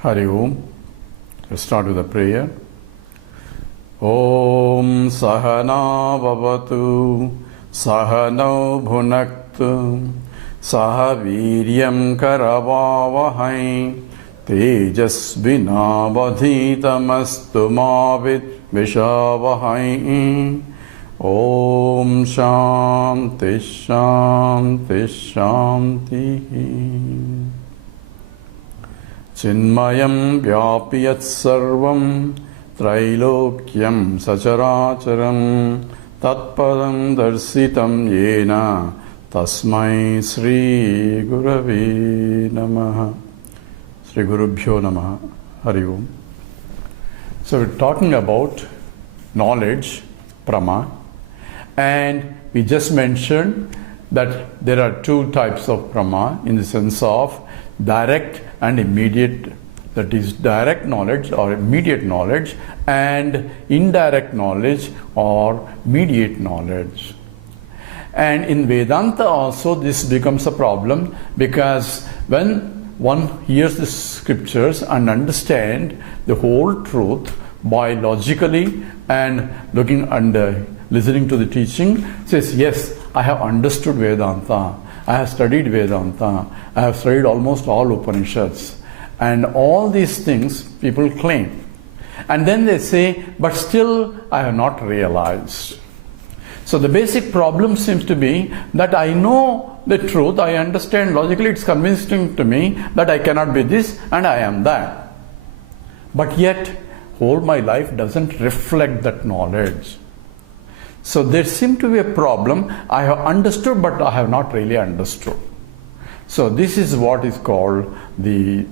Hari Om. Let's start with a prayer. Om Sahana Bhavatu Sahano Bhunaktu Saha Viryam Karavavahai Tejasvinavadhitamastu Mavit Vishavahai. Om Shanti Shanti Shanti. Chinmayam Vyapiyat Sarvam Trailokyam Sacharacharam Tatpadam Darsitam Yena Tasmai Sri Gurave Namaha. Sri Gurubhyo Namaha. Hari Om. So we're talking about knowledge, Prama, and we just mentioned that there are two types of Prama in the sense of direct and immediate, that is direct knowledge or immediate knowledge, and indirect knowledge or mediate knowledge. And in Vedanta also this becomes a problem, because when one hears the scriptures and understand the whole truth by logically and looking and listening to the teaching, says, yes, I have understood Vedanta, I have studied Vedanta, I have studied almost all Upanishads, and all these things people claim. And then they say, but still I have not realized. So the basic problem seems to be that I know the truth, I understand logically, it's convincing to me that I cannot be this and I am that. But yet, whole my life doesn't reflect that knowledge. So there seems to be a problem. I have understood, but I have not really understood. So this is what is called the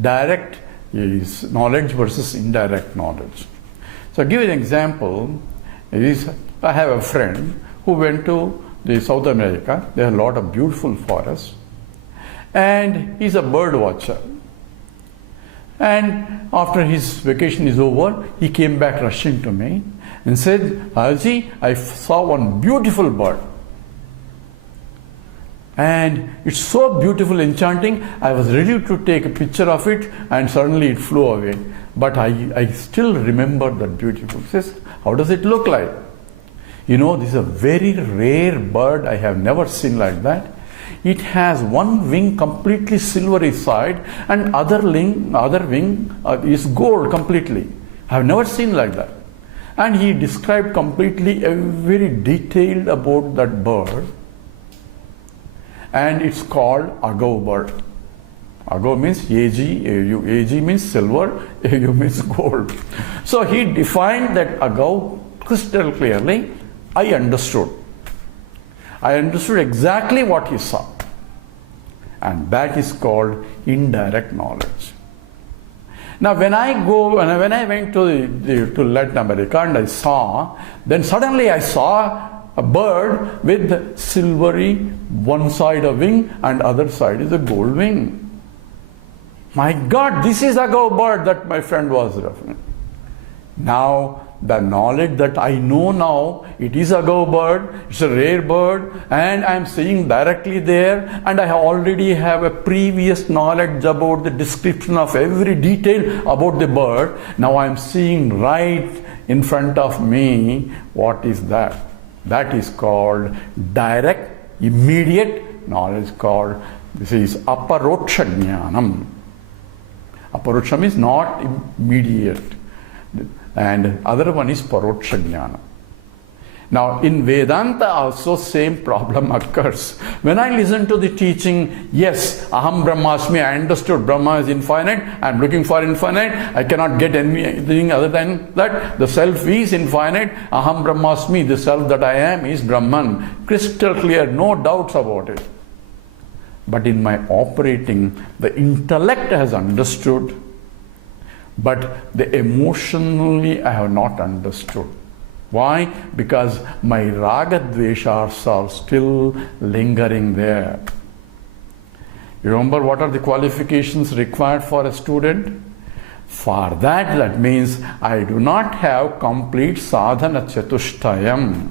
direct is knowledge versus indirect knowledge. So I'll give you an example. I have a friend who went to the South America. There are a lot of beautiful forests, and he's a bird watcher. And after his vacation is over, he came back rushing to me and said, Haji, I saw one beautiful bird. And it's so beautiful, enchanting, I was ready to take a picture of it, and suddenly it flew away. But I still remember that beautiful. He says, how does it look like? You know, this is a very rare bird. I have never seen like that. It has one wing completely silvery side, and other wing is gold completely. I have never seen like that. And he described completely very detailed about that bird. And it's called Agau bird. Agau means AG, AU. AG means silver, AU means gold. So he defined that Agau crystal clearly. I understood. I understood exactly what he saw. And that is called indirect knowledge. Now when I went to Latin America and I saw, then suddenly I saw a bird with silvery one side a wing and other side is a gold wing. My God, this is a Agau bird that my friend was referring. Now the knowledge that I know now, it is a Agau bird, it's a rare bird, and I am seeing directly there, and I already have a previous knowledge about the description of every detail about the bird. Now I am seeing right in front of me. What is that? That is called direct, immediate knowledge. Called, this is aparoksha jnanam. Aparoksha means not immediate. And other one is paroksha jnana. Now in Vedanta also same problem occurs. When I listen to the teaching, yes, aham brahmasmi, I understood Brahma is infinite, I am looking for infinite, I cannot get anything other than that. The self is infinite, aham brahmasmi, the self that I am is Brahman. Crystal clear, no doubts about it. But in my operating, the intellect has understood, but the emotionally I have not understood. Why? Because my raga dveshas are still lingering there. You remember what are the qualifications required for a student? For that means I do not have complete sadhana chatushtayam.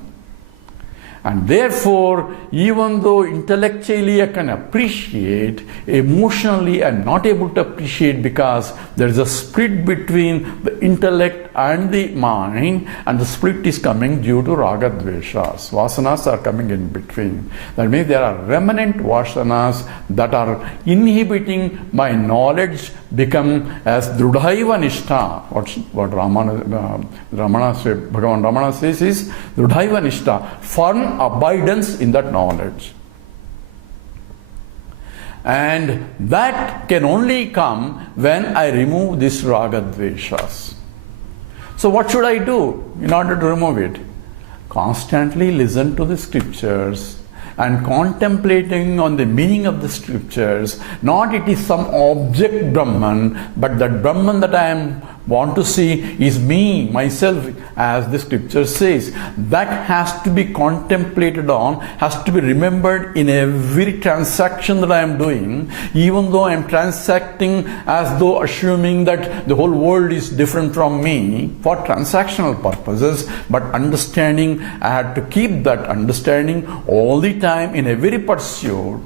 And therefore, even though intellectually I can appreciate, emotionally I am not able to appreciate, because there is a split between the intellect and the mind, and the split is coming due to raga dveshas. Vasanas are coming in between. That means there are remnant vasanas that are inhibiting my knowledge become as drudhaiva nishta. What Bhagavan Ramana says is drudhaiva nishta, firm abidance in that knowledge. And that can only come when I remove this raga dveshas. So what should I do in order to remove it? Constantly listen to the scriptures and contemplating on the meaning of the scriptures. Not it is some object Brahman, but that Brahman that I want to see is me, myself, as the scripture says. That has to be contemplated on, has to be remembered in every transaction that I am doing, even though I am transacting as though assuming that the whole world is different from me for transactional purposes, but understanding, I had to keep that understanding all the time in every pursuit.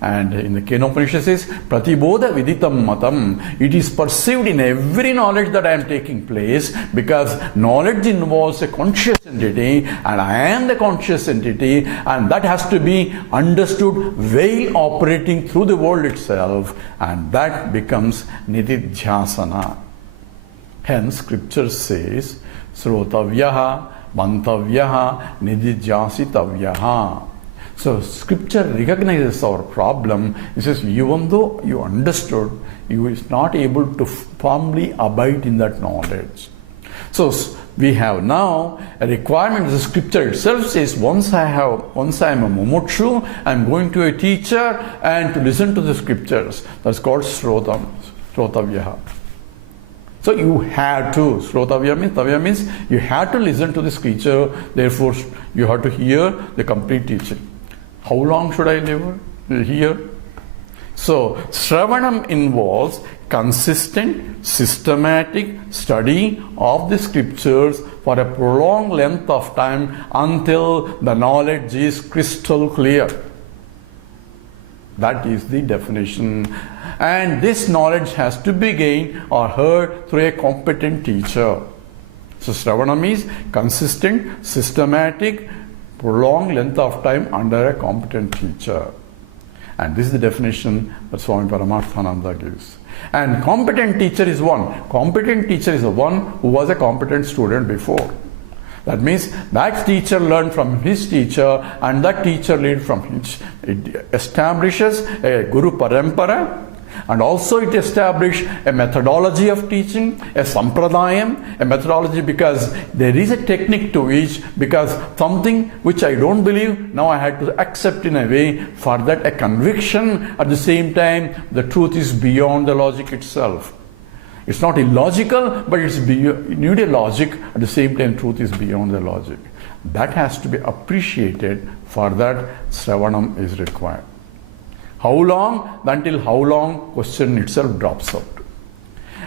And in the Kenopanishad says, Pratibodha viditam matam. It is perceived in every knowledge that I am taking place, because knowledge involves a conscious entity, and I am the conscious entity, and that has to be understood while operating through the world itself, and that becomes nididhyasana. Hence, scripture says, Srotavyaha, Mantavyaha, Nididhyasitavyaha. So scripture recognizes our problem. It says, even though you understood, you is not able to firmly abide in that knowledge. So we have now a requirement. The scripture itself says, once I am a mumukshu, I am going to a teacher and to listen to the scriptures. That's called Srotavyaha. So you have to, Tavya means you have to listen to the scripture, therefore you have to hear the complete teaching. How long should I hear? So, Shravanam involves consistent, systematic study of the scriptures for a prolonged length of time until the knowledge is crystal clear. That is the definition. And this knowledge has to be gained or heard through a competent teacher. So, Shravanam is consistent, systematic, prolonged length of time under a competent teacher. And this is the definition that Swami Paramarthananda gives. And competent teacher is one. Competent teacher is the one who was a competent student before. That means that teacher learned from his teacher, and that teacher learned from his. It establishes a Guru Parampara, and also it established a methodology of teaching, a sampradayam, a methodology, because there is a technique to each, because something which I don't believe, now I had to accept in a way, for that a conviction, at the same time the truth is beyond the logic itself. It's not illogical, but it's you need a logic, at the same time truth is beyond the logic. That has to be appreciated, for that Sravanam is required. How long? Until how long, question itself drops out.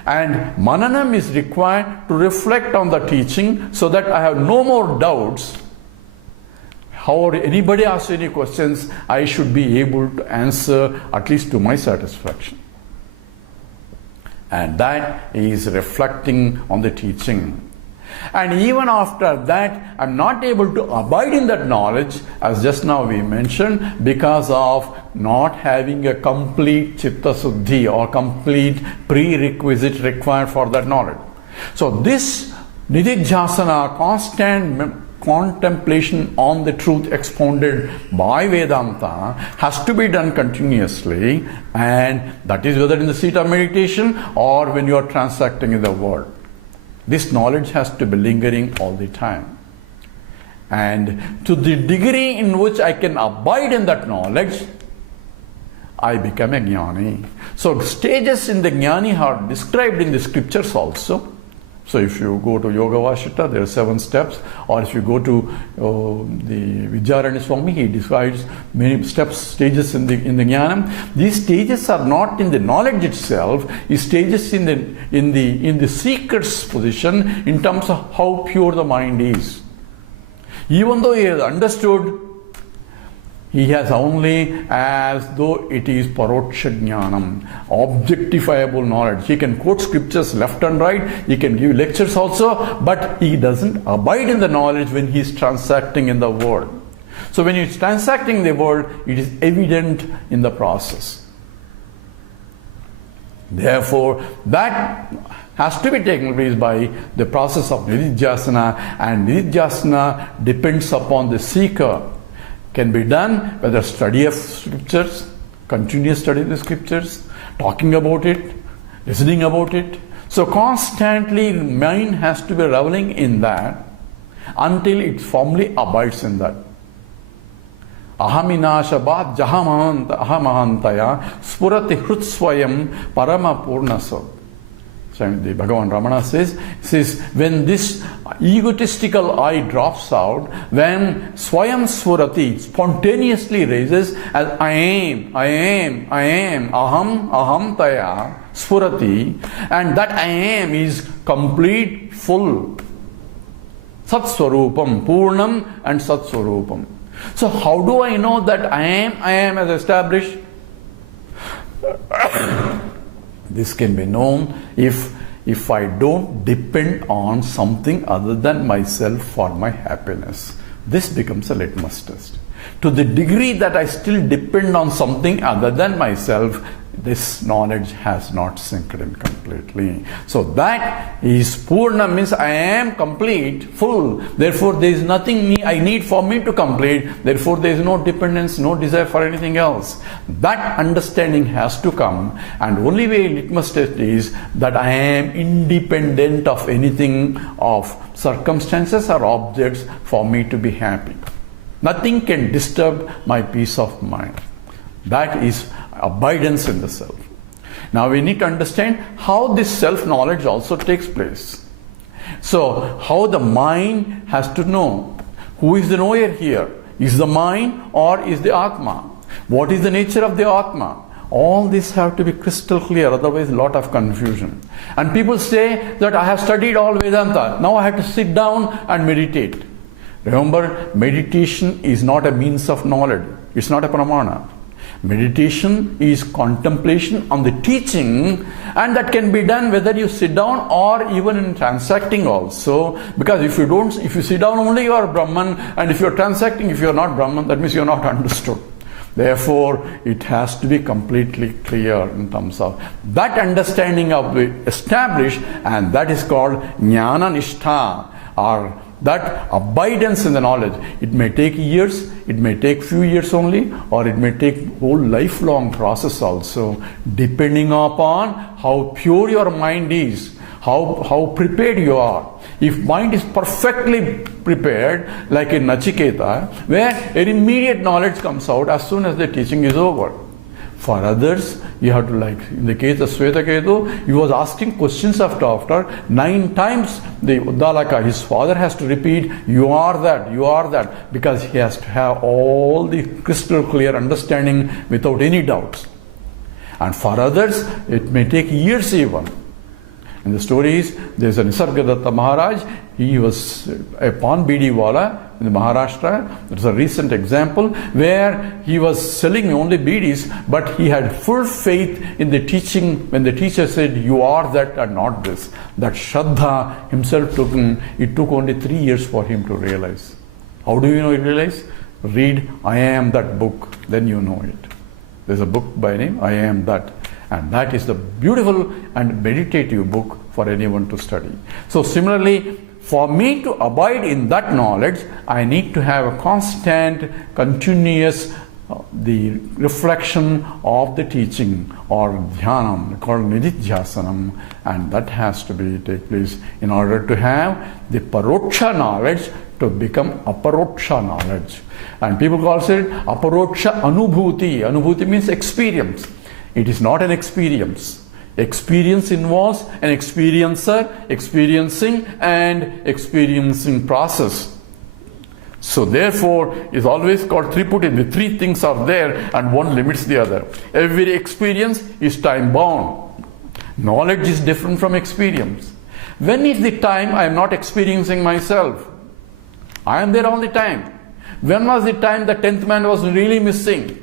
And Mananam is required to reflect on the teaching, so that I have no more doubts. However, anybody asks any questions, I should be able to answer at least to my satisfaction. And that is reflecting on the teaching. And even after that, I am not able to abide in that knowledge, as just now we mentioned, because of not having a complete chitta suddhi or complete prerequisite required for that knowledge. So this nididhyasana, constant contemplation on the truth expounded by Vedanta, has to be done continuously, and that is whether in the seat of meditation or when you are transacting in the world. This knowledge has to be lingering all the time. And to the degree in which I can abide in that knowledge, I become a jnani. So stages in the jnani are described in the scriptures also. So if you go to Yoga Vashita, there are 7 steps. Or if you go to the Vidyaranya Swami, he describes many steps, stages in the jnanam. These stages are not in the knowledge itself. These stages in the seeker's position, in terms of how pure the mind is. Even though he has understood He has only as though it is paroksha jnanam, objectifiable knowledge. He can quote scriptures left and right, he can give lectures also, but he doesn't abide in the knowledge when he is transacting in the world. So when he is transacting in the world, it is evident in the process. Therefore, that has to be taken place by the process of nididhyasana, and nididhyasana depends upon the seeker. Can be done whether study of scriptures, continuous study of the scriptures, talking about it, listening about it. So constantly mind has to be reveling in that until it firmly abides in that. Ahaminashabhat ahamahantaya spurati hrutsvayam parama purnasa. The Bhagavan Ramana says, when this egotistical I drops out, when Swayam Sfurati spontaneously raises as I am, aham taya, Sfurati, and that I am is complete, full, Satswarupam, Purnam and Satswarupam. So how do I know that I am as established? This can be known if I don't depend on something other than myself for my happiness. This becomes a litmus test. To the degree that I still depend on something other than myself, this knowledge has not sunk in completely. So that is Purna, means I am complete, full. Therefore there is nothing I need for me to complete. Therefore there is no dependence, no desire for anything else. That understanding has to come, and only way litmus test is that I am independent of anything, of circumstances or objects for me to be happy. Nothing can disturb my peace of mind. That is abidance in the self. Now we need to understand how this self-knowledge also takes place. So how the mind has to know. Who is the knower here? Is the mind or is the Atma? What is the nature of the Atma? All these have to be crystal clear, otherwise a lot of confusion. And people say that I have studied all Vedanta, now I have to sit down and meditate. Remember, meditation is not a means of knowledge. It's not a pramana. Meditation is contemplation on the teaching, and that can be done whether you sit down or even in transacting also. Because if you sit down only, you are Brahman, and if you are transacting, if you are not Brahman, that means you are not understood. Therefore, it has to be completely clear in terms of that understanding of the established, and that is called jnana nishtha, or that abidance in the knowledge. It may take years, it may take few years only, or it may take whole lifelong process also, depending upon how pure your mind is, how prepared you are. If mind is perfectly prepared, like in Nachiketa, where an immediate knowledge comes out as soon as the teaching is over. For others, you have to, like in the case of Swetaketu, he was asking questions after 9 times. The Uddalaka, his father, has to repeat, you are that, because he has to have all the crystal clear understanding without any doubts. And for others, it may take years even. In the stories, there's a Nisargadatta Maharaj. He was a Pan Bidi Wala in the Maharashtra. There's a recent example where he was selling only bidis, but he had full faith in the teaching when the teacher said, you are that and not this. That Shraddha himself it took only 3 years for him to realize. How do you know he realized? Read I Am That book, then you know it. There's a book by name I Am That. And that is the beautiful and meditative book for anyone to study. So similarly, for me to abide in that knowledge, I need to have a constant, continuous the reflection of the teaching, or dhyanam, called nididhyasanam, and that has to take place in order to have the paroksha knowledge to become aparoksha knowledge. And people call it aparoksha anubhuti. Anubhuti means experience. It is not an experience. Experience involves an experiencer, experiencing, and experiencing process. So therefore, is always called Triputi. The 3 things are there and one limits the other. Every experience is time bound. Knowledge is different from experience. When is the time I am not experiencing myself? I am there all the time. When was the time the 10th man was really missing?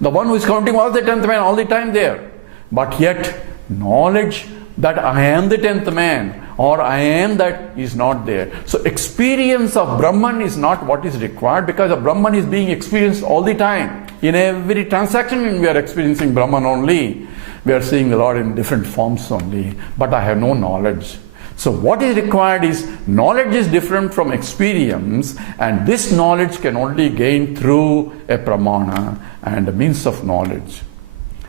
The one who is counting was the 10th man all the time there. But yet, knowledge that I am the 10th man or I am that is not there. So experience of Brahman is not what is required, because the Brahman is being experienced all the time. In every transaction we are experiencing Brahman only. We are seeing the Lord in different forms only. But I have no knowledge. So what is required is, knowledge is different from experience, and this knowledge can only gain through a pramana and a means of knowledge.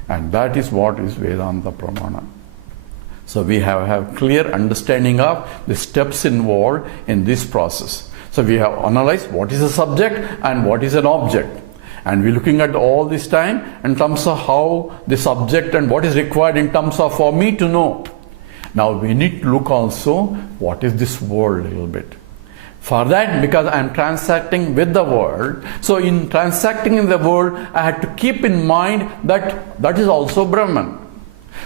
And that is what is Vedanta pramana. So we have clear understanding of the steps involved in this process. So we have analyzed what is a subject and what is an object. And we're looking at all this time in terms of how the subject and what is required in terms of for me to know. Now we need to look also what is this world a little bit. For that, because I am transacting with the world, so in transacting in the world, I had to keep in mind that that is also Brahman.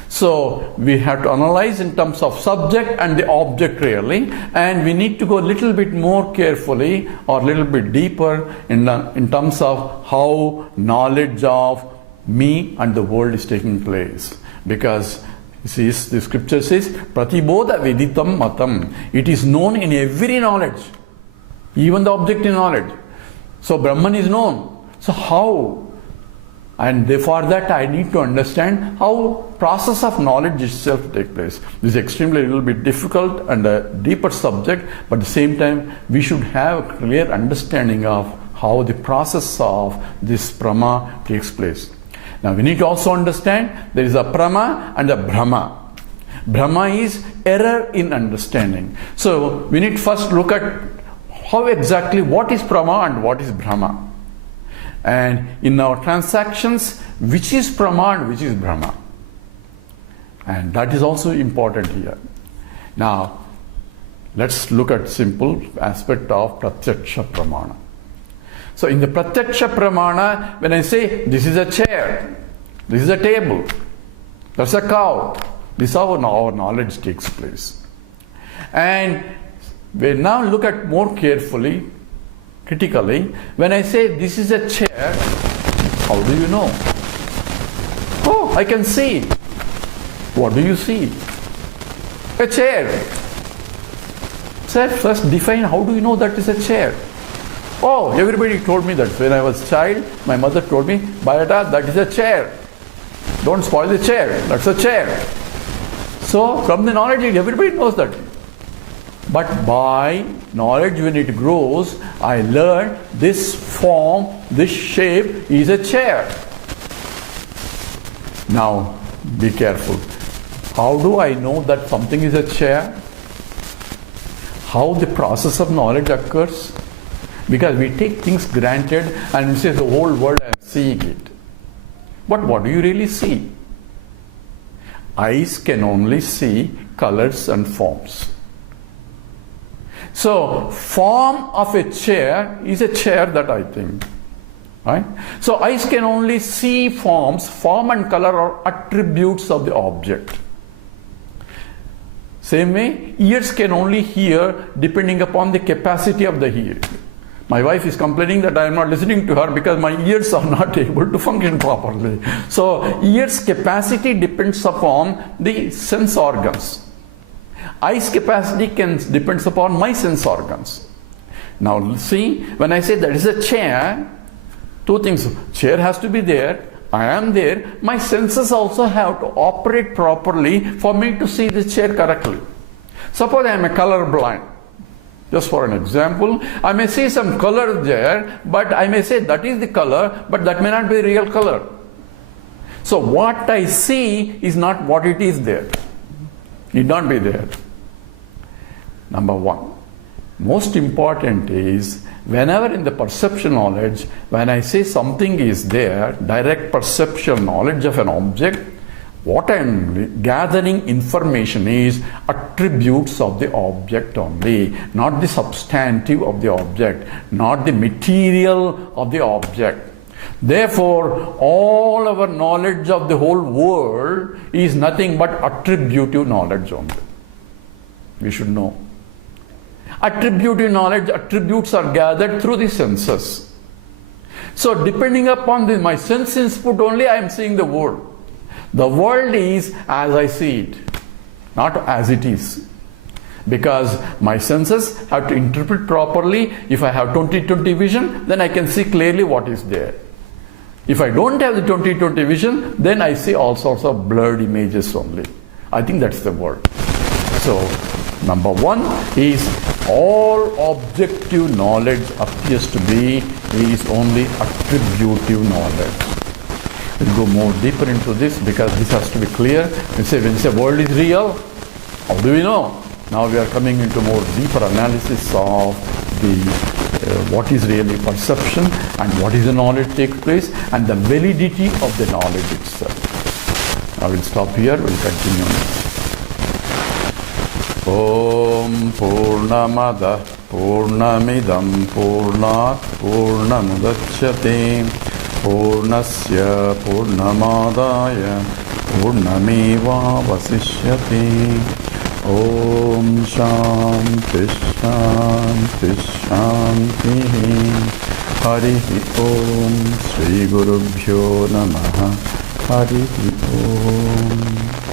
So we have to analyze in terms of subject and the object really, and we need to go a little bit more carefully or a little bit deeper in terms of how knowledge of me and the world is taking place. Because the scripture says, Pratibodha Veditam Matam. It is known in every knowledge, even the objective knowledge. So Brahman is known. So how? And for that I need to understand how process of knowledge itself takes place. This is extremely a little bit difficult and a deeper subject, but at the same time we should have a clear understanding of how the process of this prama takes place. Now we need to also understand there is a prama and a brahma. Brahma is error in understanding. So we need first look at how exactly what is prama and what is brahma. And in our transactions, which is prama and which is brahma. And that is also important here. Now let's look at simple aspect of pratyaksha pramana. So in the pratyaksha pramana, when I say this is a chair, this is a table, that's a cow, this is how our knowledge takes place. And we now look at more carefully, critically, when I say this is a chair, how do you know? Oh, I can see. What do you see? A chair. So first define how do you know that is a chair? Oh, everybody told me that when I was a child, my mother told me, Bayata, that is a chair. Don't spoil the chair, that's a chair. So from the knowledge, everybody knows that. But by knowledge, when it grows, I learn this form, this shape is a chair. Now, be careful. How do I know that something is a chair? How the process of knowledge occurs? Because we take things granted and we say the whole world I am seeing it. But what do you really see? Eyes can only see colors and forms. So, form of a chair is a chair that I think. Right? So, eyes can only see forms. Form and color are attributes of the object. Same way, ears can only hear depending upon the capacity of the hearing. My wife is complaining that I am not listening to her because my ears are not able to function properly. So, ears' capacity depends upon the sense organs. Eyes' capacity depends upon my sense organs. Now see, when I say that is a chair, two things. Chair has to be there, I am there, my senses also have to operate properly for me to see the chair correctly. Suppose I am a color blind. Just for an example, I may see some color there, but I may say that is the color, but that may not be real color. So what I see is not what it is there. Need not be there. Number one. Most important is, whenever in the perception knowledge, when I say something is there, direct perceptual knowledge of an object, what I am gathering information is attributes of the object only, not the substantive of the object, not the material of the object. Therefore, all our knowledge of the whole world is nothing but attributive knowledge only. We should know. Attributive knowledge, attributes are gathered through the senses. So depending upon my sense input only, I am seeing the world. The world is as I see it, not as it is. Because my senses have to interpret properly. If I have 20/20 vision, then I can see clearly what is there. If I don't have the 20/20 vision, then I see all sorts of blurred images only. I think that's the word. So, number one is all objective knowledge appears to be is only attributive knowledge. We'll go more deeper into this because this has to be clear. When you say world is real, how do we know? Now we are coming into more deeper analysis of the what is really perception and what is the knowledge takes place and the validity of the knowledge itself. I will stop here. We'll continue next. Om Purnamada Purnamidam Purnat Purnamudachyate Purnasya Purnamadaya Purnameva Vasishyate. Om Shanti Shanti Shanti. Hari Om Shri Gurubhyo Namaha. Hari Om.